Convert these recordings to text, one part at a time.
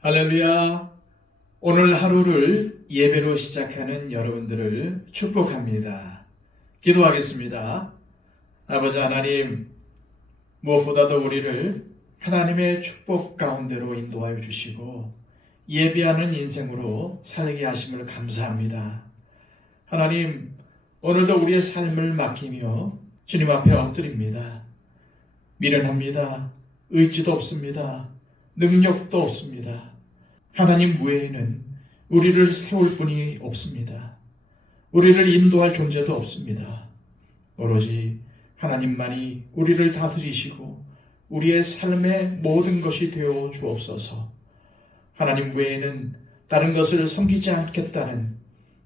할렐루야. 오늘 하루를 예배로 시작하는 여러분들을 축복합니다. 기도하겠습니다. 아버지 하나님, 무엇보다도 우리를 하나님의 축복 가운데로 인도하여 주시고 예배하는 인생으로 살게 하심을 감사합니다. 하나님, 오늘도 우리의 삶을 맡기며 주님 앞에 엎드립니다. 미련합니다. 의지도 없습니다. 능력도 없습니다. 하나님 외에는 우리를 세울 분이 없습니다. 우리를 인도할 존재도 없습니다. 오로지 하나님만이 우리를 다스리시고 우리의 삶의 모든 것이 되어 주옵소서. 하나님 외에는 다른 것을 섬기지 않겠다는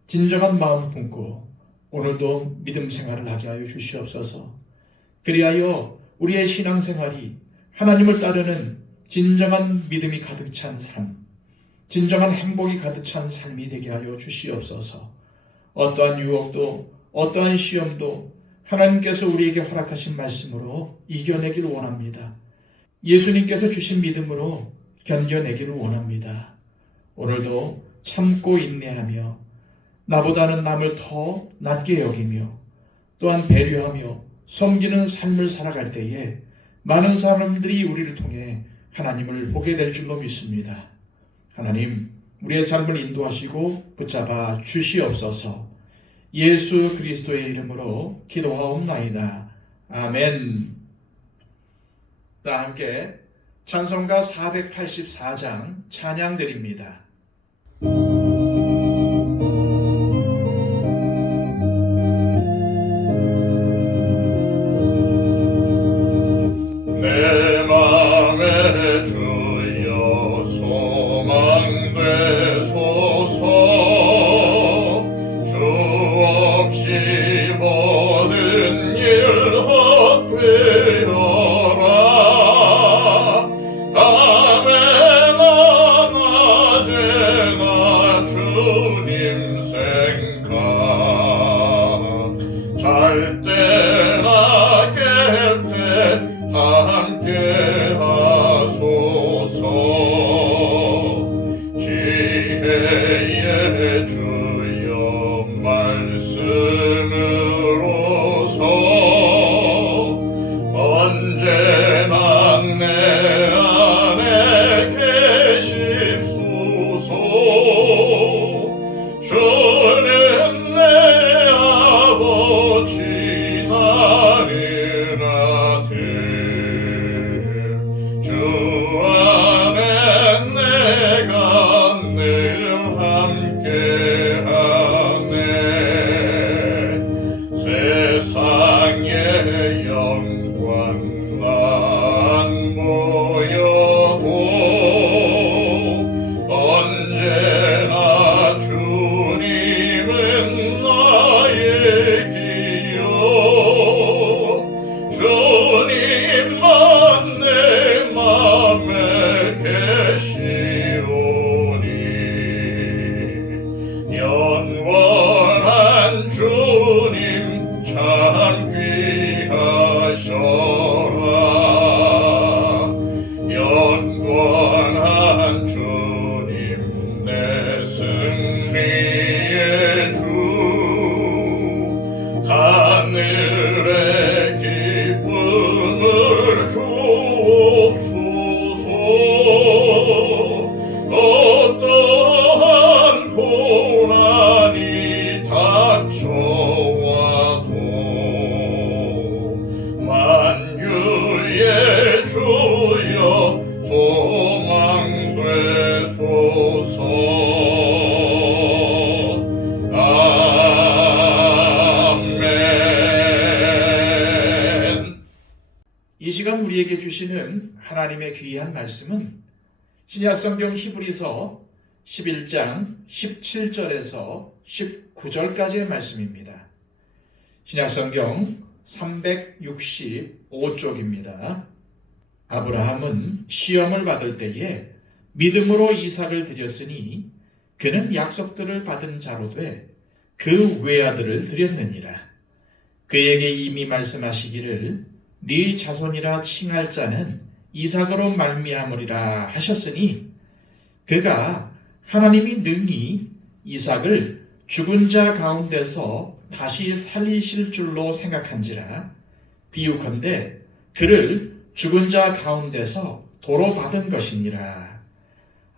진정한 마음 품고 오늘도 믿음 생활을 하게 하여 주시옵소서. 그리하여 우리의 신앙생활이 하나님을 따르는 진정한 믿음이 가득 찬 삶, 진정한 행복이 가득 찬 삶이 되게 하여 주시옵소서. 어떠한 유혹도 어떠한 시험도 하나님께서 우리에게 허락하신 말씀으로 이겨내기를 원합니다. 예수님께서 주신 믿음으로 견뎌내기를 원합니다. 오늘도 참고 인내하며 나보다는 남을 더 낮게 여기며 또한 배려하며 섬기는 삶을 살아갈 때에 많은 사람들이 우리를 통해 하나님을 보게 될 줄로 믿습니다. 하나님, 우리의 삶을 인도하시고 붙잡아 주시옵소서. 예수 그리스도의 이름으로 기도하옵나이다. 아멘. 다 함께 찬송가 484장 찬양 드립니다. 이 시간 우리에게 주시는 하나님의 귀한 말씀은 신약성경 히브리서 11장 17절에서 19절까지의 말씀입니다. 신약성경 365쪽입니다. 아브라함은 시험을 받을 때에 믿음으로 이삭을 드렸으니 그는 약속들을 받은 자로 돼 그 외아들을 드렸느니라. 그에게 이미 말씀하시기를 네 자손이라 칭할 자는 이삭으로 말미암으리라 하셨으니 그가 하나님이 능히 이삭을 죽은 자 가운데서 다시 살리실 줄로 생각한지라. 비유컨대 그를 죽은 자 가운데서 도로 받은 것이니라.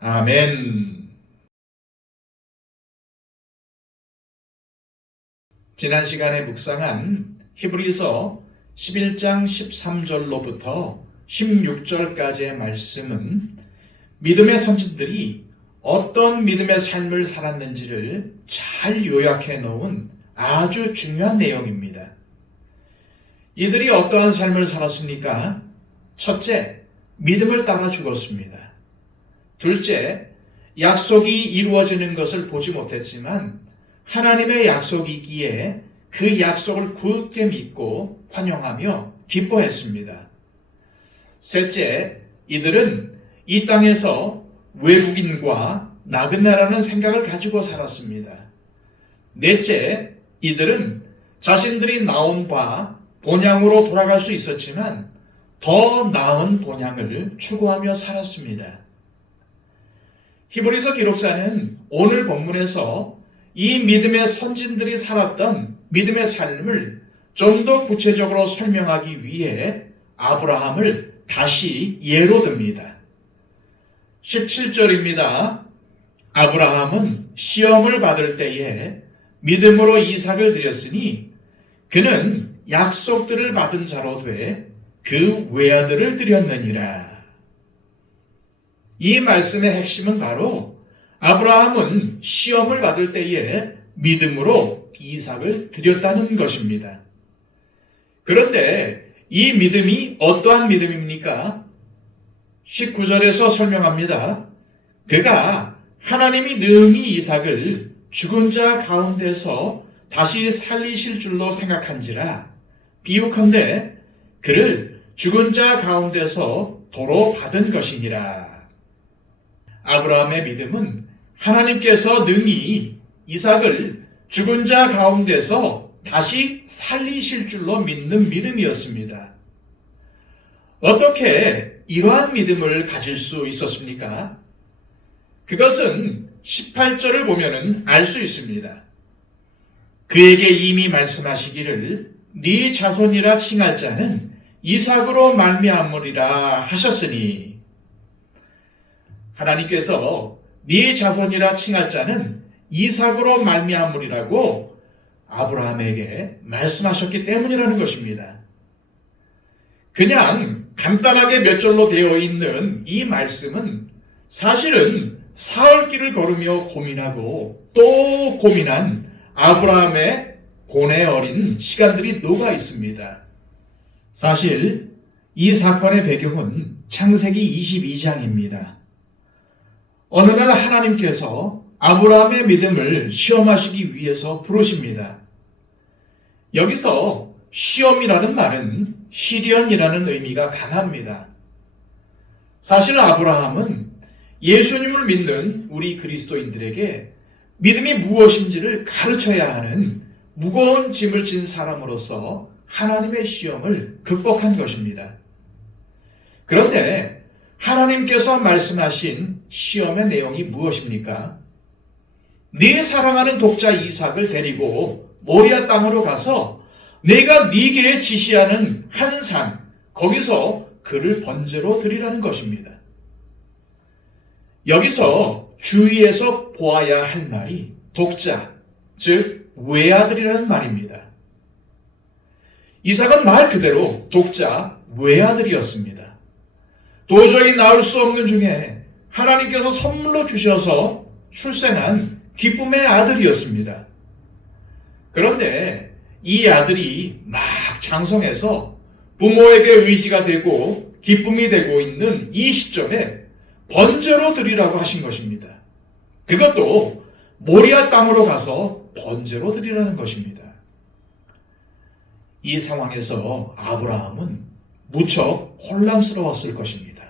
아멘. 지난 시간에 묵상한 히브리서 11장 13절로부터 16절까지의 말씀은 믿음의 선진들이 어떤 믿음의 삶을 살았는지를 잘 요약해 놓은 아주 중요한 내용입니다. 이들이 어떠한 삶을 살았습니까? 첫째, 믿음을 따라 죽었습니다. 둘째, 약속이 이루어지는 것을 보지 못했지만 하나님의 약속이기에 그 약속을 굳게 믿고 환영하며 기뻐했습니다. 셋째, 이들은 이 땅에서 외국인과 나그네라는 생각을 가지고 살았습니다. 넷째, 이들은 자신들이 나온 바 본향으로 돌아갈 수 있었지만 더 나은 본향을 추구하며 살았습니다. 히브리서 기록자는 오늘 본문에서 이 믿음의 선진들이 살았던 믿음의 삶을 좀 더 구체적으로 설명하기 위해 아브라함을 다시 예로 듭니다. 17절입니다. 아브라함은 시험을 받을 때에 믿음으로 이삭을 드렸으니 그는 약속들을 받은 자로 돼 그 외아들을 드렸느니라. 이 말씀의 핵심은 바로 아브라함은 시험을 받을 때에 믿음으로 이삭을 드렸다는 것입니다. 그런데 이 믿음이 어떠한 믿음입니까? 19절에서 설명합니다. 그가 하나님이 능히 이삭을 죽은 자 가운데서 다시 살리실 줄로 생각한지라. 비유컨대 그를 죽은 자 가운데서 도로 받은 것이니라. 아브라함의 믿음은 하나님께서 능히 이삭을 죽은 자 가운데서 다시 살리실 줄로 믿는 믿음이었습니다. 어떻게 이러한 믿음을 가질 수 있었습니까? 그것은 18절을 보면 알 수 있습니다. 그에게 이미 말씀하시기를 네 자손이라 칭할 자는 이삭으로 말미암으리라 하셨으니, 하나님께서 네 자손이라 칭할 자는 이삭으로 말미암으리라고 아브라함에게 말씀하셨기 때문이라는 것입니다. 그냥 간단하게 몇 절로 되어 있는 이 말씀은 사실은 사흘 길을 걸으며 고민하고 또 고민한 아브라함의 고뇌 어린 시간들이 녹아 있습니다. 사실 이 사건의 배경은 창세기 22장입니다. 어느 날 하나님께서 아브라함의 믿음을 시험하시기 위해서 부르십니다. 여기서 시험이라는 말은 시련이라는 의미가 강합니다. 사실 아브라함은 예수님을 믿는 우리 그리스도인들에게 믿음이 무엇인지를 가르쳐야 하는 무거운 짐을 진 사람으로서 하나님의 시험을 극복한 것입니다. 그런데 하나님께서 말씀하신 시험의 내용이 무엇입니까? 네 사랑하는 독자 이삭을 데리고 모리아 땅으로 가서 내가 네게 지시하는 한 산, 거기서 그를 번제로 드리라는 것입니다. 여기서 주의해서 보아야 할 말이 독자, 즉 외아들이라는 말입니다. 이삭은 말 그대로 독자, 외아들이었습니다. 도저히 낳을 수 없는 중에 하나님께서 선물로 주셔서 출생한 기쁨의 아들이었습니다. 그런데 이 아들이 막 장성해서 부모에게 의지가 되고 기쁨이 되고 있는 이 시점에 번제로 드리라고 하신 것입니다. 그것도 모리아 땅으로 가서 번제로 드리라는 것입니다. 이 상황에서 아브라함은 무척 혼란스러웠을 것입니다.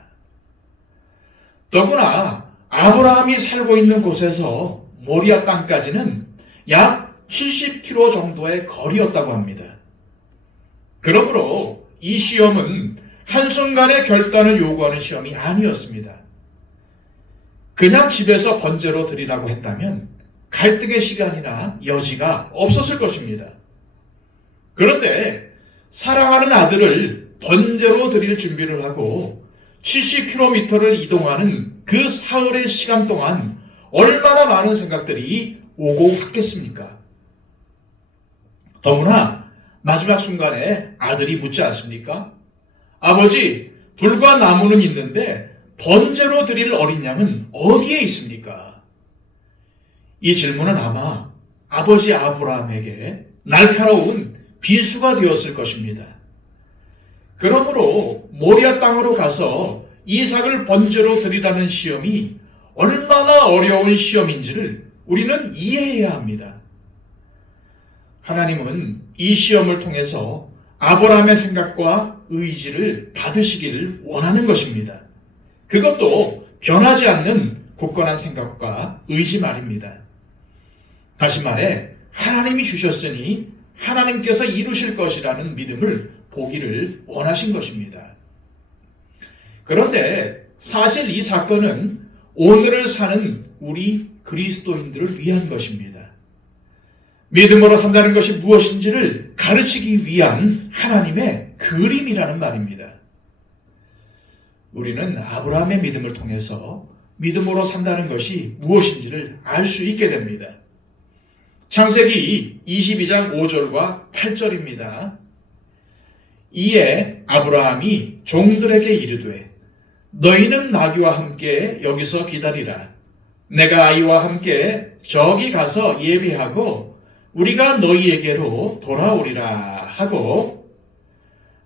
더구나 아브라함이 살고 있는 곳에서 모리아 땅까지는 약 70km 정도의 거리였다고 합니다. 그러므로 이 시험은 한순간의 결단을 요구하는 시험이 아니었습니다. 그냥 집에서 번제로 드리라고 했다면 갈등의 시간이나 여지가 없었을 것입니다. 그런데 사랑하는 아들을 번제로 드릴 준비를 하고 70km를 이동하는 그 사흘의 시간 동안 얼마나 많은 생각들이 오고 갔겠습니까? 더구나 마지막 순간에 아들이 묻지 않습니까? 아버지, 불과 나무는 있는데 번제로 드릴 어린 양은 어디에 있습니까? 이 질문은 아마 아버지 아브라함에게 날카로운 비수가 되었을 것입니다. 그러므로 모리아 땅으로 가서 이삭을 번제로 드리라는 시험이 얼마나 어려운 시험인지를 우리는 이해해야 합니다. 하나님은 이 시험을 통해서 아브라함의 생각과 의지를 받으시기를 원하는 것입니다. 그것도 변하지 않는 굳건한 생각과 의지 말입니다. 다시 말해 하나님이 주셨으니 하나님께서 이루실 것이라는 믿음을 보기를 원하신 것입니다. 그런데 사실 이 사건은 오늘을 사는 우리 그리스도인들을 위한 것입니다. 믿음으로 산다는 것이 무엇인지를 가르치기 위한 하나님의 그림이라는 말입니다. 우리는 아브라함의 믿음을 통해서 믿음으로 산다는 것이 무엇인지를 알 수 있게 됩니다. 창세기 22장 5절과 8절입니다. 이에 아브라함이 종들에게 이르되 너희는 나귀와 함께 여기서 기다리라. 내가 아이와 함께 저기 가서 예배하고 우리가 너희에게로 돌아오리라 하고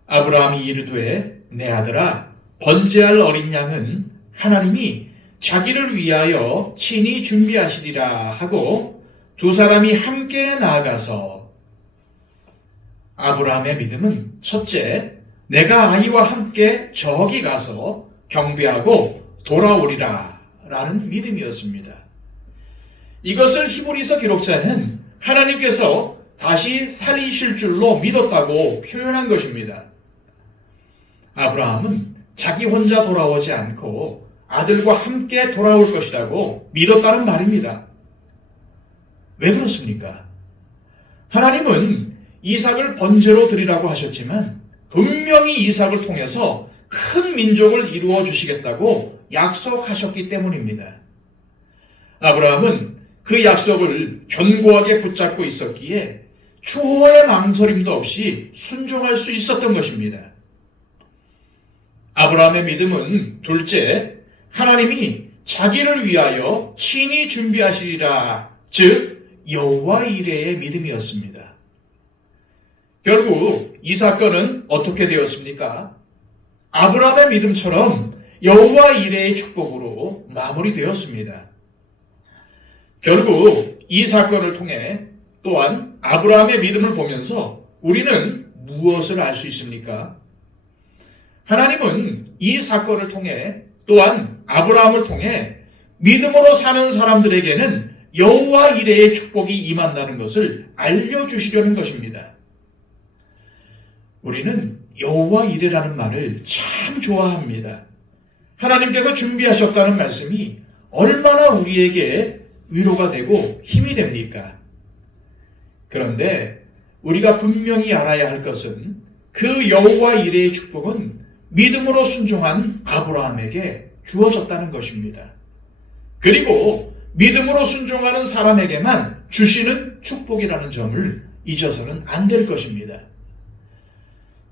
아브라함이 이르되 내 아들아 번제할 어린 양은 하나님이 자기를 위하여 친히 준비하시리라 하고 두 사람이 함께 나아가서 아브라함의 믿음은 첫째, 내가 아이와 함께 저기 가서 경배하고 돌아오리라 라는 믿음이었습니다. 이것을 히브리서 기록자는 하나님께서 다시 살리실 줄로 믿었다고 표현한 것입니다. 아브라함은 자기 혼자 돌아오지 않고 아들과 함께 돌아올 것이라고 믿었다는 말입니다. 왜 그렇습니까? 하나님은 이삭을 번제로 드리라고 하셨지만 분명히 이삭을 통해서 큰 민족을 이루어 주시겠다고 약속하셨기 때문입니다. 아브라함은 그 약속을 견고하게 붙잡고 있었기에 초호의 망설임도 없이 순종할 수 있었던 것입니다. 아브라함의 믿음은 둘째, 하나님이 자기를 위하여 친히 준비하시리라, 즉 여호와 이레의 믿음이었습니다. 결국 이 사건은 어떻게 되었습니까? 아브라함의 믿음처럼 여호와 이레의 축복으로 마무리되었습니다. 결국 이 사건을 통해 또한 아브라함의 믿음을 보면서 우리는 무엇을 알 수 있습니까? 하나님은 이 사건을 통해 또한 아브라함을 통해 믿음으로 사는 사람들에게는 여호와 이레의 축복이 임한다는 것을 알려주시려는 것입니다. 우리는 여호와 이레라는 말을 참 좋아합니다. 하나님께서 준비하셨다는 말씀이 얼마나 우리에게 위로가 되고 힘이 됩니까? 그런데 우리가 분명히 알아야 할 것은 그 여호와 이레의 축복은 믿음으로 순종한 아브라함에게 주어졌다는 것입니다. 그리고 믿음으로 순종하는 사람에게만 주시는 축복이라는 점을 잊어서는 안 될 것입니다.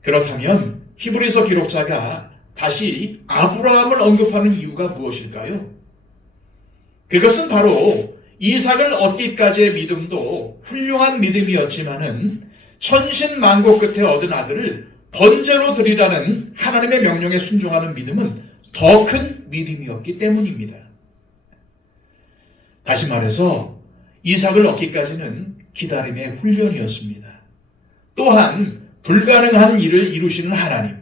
그렇다면 히브리서 기록자가 다시 아브라함을 언급하는 이유가 무엇일까요? 그것은 바로 이삭을 얻기까지의 믿음도 훌륭한 믿음이었지만은 천신만고 끝에 얻은 아들을 번제로 드리라는 하나님의 명령에 순종하는 믿음은 더 큰 믿음이었기 때문입니다. 다시 말해서 이삭을 얻기까지는 기다림의 훈련이었습니다. 또한 불가능한 일을 이루시는 하나님,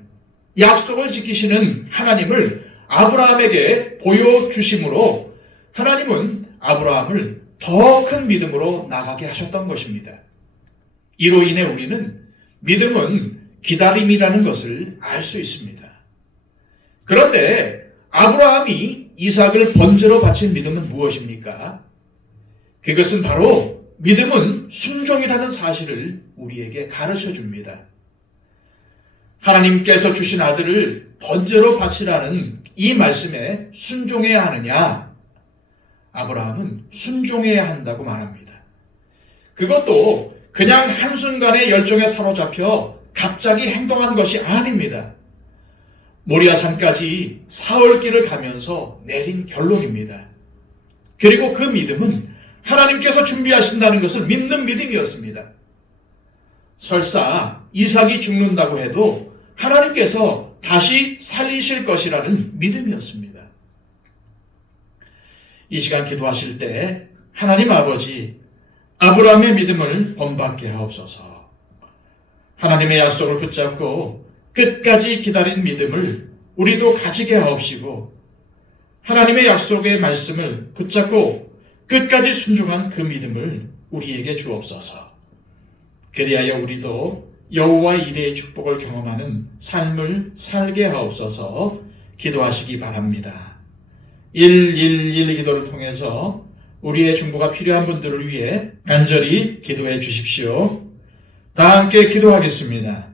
약속을 지키시는 하나님을 아브라함에게 보여주심으로 하나님은 아브라함을 더 큰 믿음으로 나가게 하셨던 것입니다. 이로 인해 우리는 믿음은 기다림이라는 것을 알 수 있습니다. 그런데 아브라함이 이삭을 번제로 바친 믿음은 무엇입니까? 그것은 바로 믿음은 순종이라는 사실을 우리에게 가르쳐 줍니다. 하나님께서 주신 아들을 번제로 바치라는 이 말씀에 순종해야 하느냐? 아브라함은 순종해야 한다고 말합니다. 그것도 그냥 한순간의 열정에 사로잡혀 갑자기 행동한 것이 아닙니다. 모리아산까지 사흘길을 가면서 내린 결론입니다. 그리고 그 믿음은 하나님께서 준비하신다는 것을 믿는 믿음이었습니다. 설사 이삭이 죽는다고 해도 하나님께서 다시 살리실 것이라는 믿음이었습니다. 이 시간 기도하실 때 하나님 아버지, 아브라함의 믿음을 본받게 하옵소서. 하나님의 약속을 붙잡고 끝까지 기다린 믿음을 우리도 가지게 하옵시고, 하나님의 약속의 말씀을 붙잡고 끝까지 순종한 그 믿음을 우리에게 주옵소서. 그리하여 우리도 여호와 이레의 축복을 경험하는 삶을 살게 하옵소서. 기도하시기 바랍니다. 111 기도를 통해서 우리의 중보가 필요한 분들을 위해 간절히 기도해 주십시오. 다 함께 기도하겠습니다.